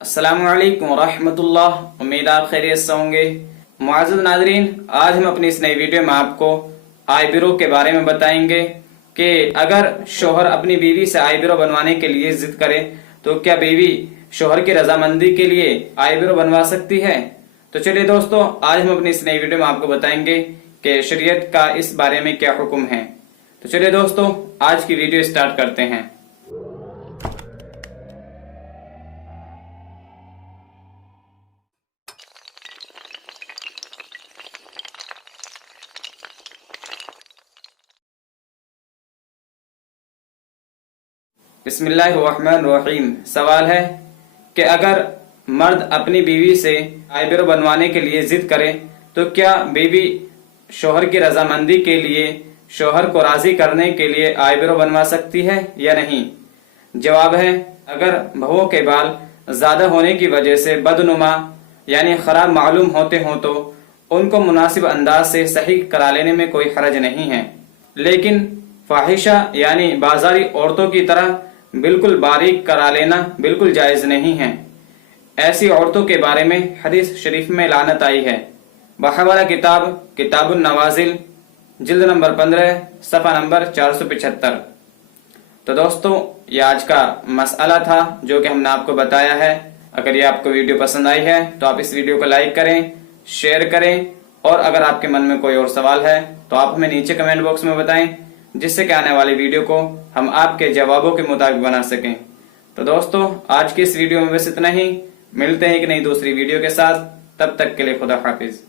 अस्सलामु अलैकुम रहमतुल्लाह। उम्मीद आप खैरियत से होंगे। मुअज़्ज़ज़ नाज़रीन, आज हम अपनी इस नई वीडियो में आपको आईब्रो के बारे में बताएंगे कि अगर शोहर अपनी बीवी से आईब्रो बनवाने के लिए जिद करे तो क्या बीवी शोहर की रजामंदी के लिए आईब्रो बनवा सकती है। तो चलिए दोस्तों, आज हम अपनी इस नई वीडियो में आपको बताएंगे कि शरीयत का इस बारे में क्या हुक्म है। तो चलिए दोस्तों, आज की वीडियो स्टार्ट करते हैं। बिस्मिल्लाहिर्रहमानिर्रहीम। सवाल है कि अगर मर्द अपनी बीवी से आईब्रो बनवाने के लिए जिद करे तो क्या बीवी शोहर की रजामंदी के लिए, शोहर को राजी करने के लिए आईब्रो बनवा सकती है या नहीं। जवाब है, अगर बहुओं के बाल ज़्यादा होने की वजह से बदनुमा यानी खराब मालूम होते हों तो उनको मुनासिब अंदाज से सही करा लेने में कोई हरज नहीं है, लेकिन फाहिशा यानी बाजारी औरतों की तरह बिल्कुल बारीक करा लेना बिल्कुल जायज नहीं है। ऐसी औरतों के बारे में हदीस शरीफ में लानत आई है। बहवाला किताब किताबुन नवाजिल जिल्द नंबर 15 सफ़ा नंबर 475। तो दोस्तों, ये आज का मसला था जो कि हमने आपको बताया है। अगर ये आपको वीडियो पसंद आई है तो आप इस वीडियो को लाइक करें, शेयर करें, और अगर आपके मन में कोई और सवाल है तो आप हमें नीचे कमेंट बॉक्स में बताएं, जिससे कि आने वाली वीडियो को हम आपके जवाबों के मुताबिक बना सकें। तो दोस्तों, आज की इस वीडियो में बस इतना ही। मिलते हैं एक नई दूसरी वीडियो के साथ। तब तक के लिए खुदा हाफिज।